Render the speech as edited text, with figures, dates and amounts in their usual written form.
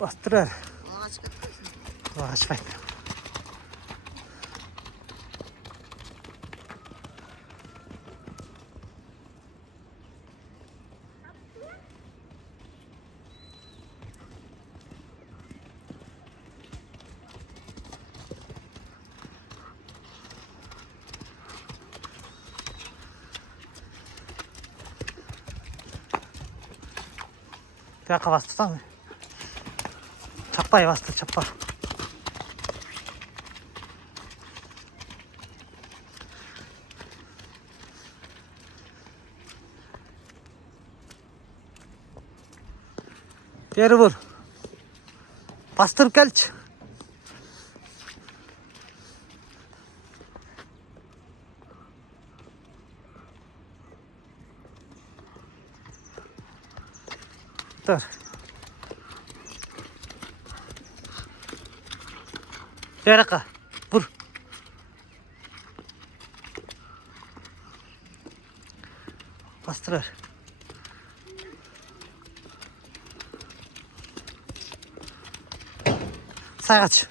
Bastırar. Ağaç katıyorsun. Ağaç bak. Bir dakika bastırsana mı? Çapayı bastır çapa. Geri vur. Bastır gelç. Dur. Bir dakika. Vur. Bastırır. Say kaç.